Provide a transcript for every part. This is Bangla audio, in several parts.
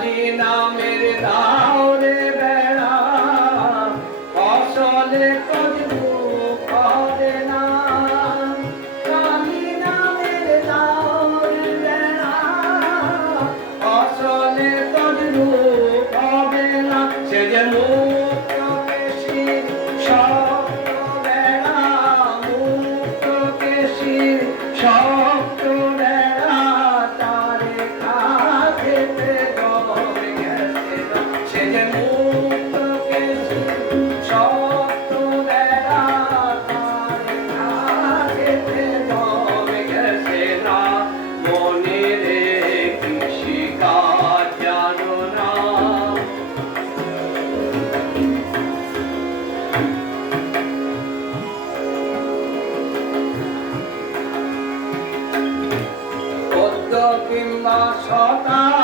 কালী নামের কিংবা শতাব্দীতে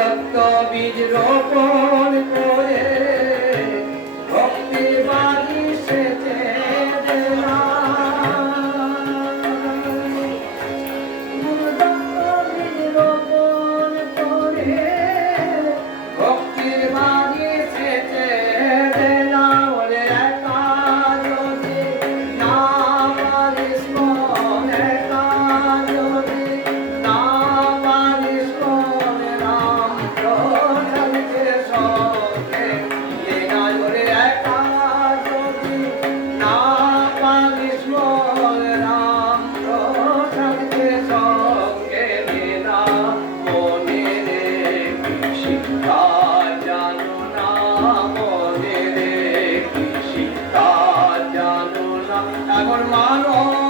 গুরুদত্ত বীজ রোপণ করে সাগর মানো